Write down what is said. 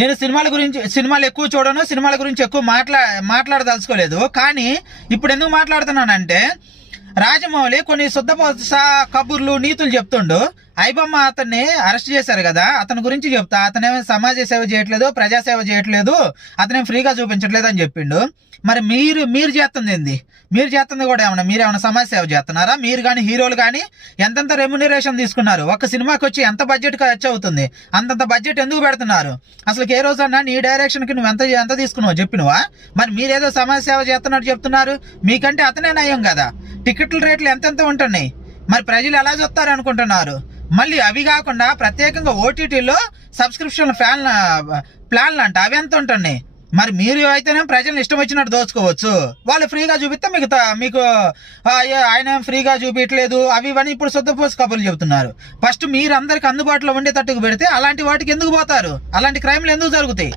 నేను సినిమాలు ఎక్కువ చూడను, సినిమాల గురించి ఎక్కువ మాట్లాడదలుచుకోలేదు. కానీ ఇప్పుడు ఎందుకు మాట్లాడుతున్నానంటే, రాజమౌళి కొన్ని శుద్ధపోస కబుర్లు నీతులు చెప్తుండు. ఐబొమ్మ అతన్ని అరెస్ట్ చేశారు కదా, అతని గురించి చెప్తా, అతనేమో సమాజ సేవ చేయట్లేదు, ప్రజాసేవ చేయట్లేదు, అతనేం ఫ్రీగా చూపించట్లేదు అని చెప్పిండు. మరి మీరు చేస్తుంది ఏంది? మీరు చేస్తుంది కూడా మీరేమన్నా సమాజ సేవ చేస్తున్నారా? మీరు కానీ హీరోలు కానీ ఎంతెంత రెమ్యునరేషన్ తీసుకున్నారు? ఒక సినిమాకి వచ్చి ఎంత బడ్జెట్ ఖర్చు అవుతుంది? అంతంత బడ్జెట్ ఎందుకు పెడుతున్నారు? అసలు ఏ రోజన్నా నీ డైరెక్షన్కి నువ్వు ఎంత తీసుకున్నావు చెప్పినవా? మరి మీరేదో సమాజ సేవ చేస్తున్నట్టు చెప్తున్నారు. మీకంటే అతనే నయం కదా. టికెట్ల రేట్లు ఎంతెంత ఉంటున్నాయి, మరి ప్రజలు ఎలా చూస్తారు అనుకుంటున్నారు? మళ్ళీ అవి కాకుండా ప్రత్యేకంగా ఓటీటీలో సబ్స్క్రిప్షన్ ప్లాన్లు అంట, అవి ఎంత ఉంటున్నాయి? మరి మీరు అయితేనే ప్రజలను ఇష్టం వచ్చినట్టు దోచుకోవచ్చు. వాళ్ళు ఫ్రీగా చూపిస్తే మీకు ఆయన ఫ్రీగా చూపించట్లేదు అవి ఇవన్నీ ఇప్పుడు శుద్ధపోసి కబుర్లు చెబుతున్నారు. ఫస్ట్ మీరు అందరికి అందుబాటులో ఉండేటట్టుకు పెడితే అలాంటి వాటికి ఎందుకు పోతారు? అలాంటి క్రైమ్లు ఎందుకు జరుగుతాయి?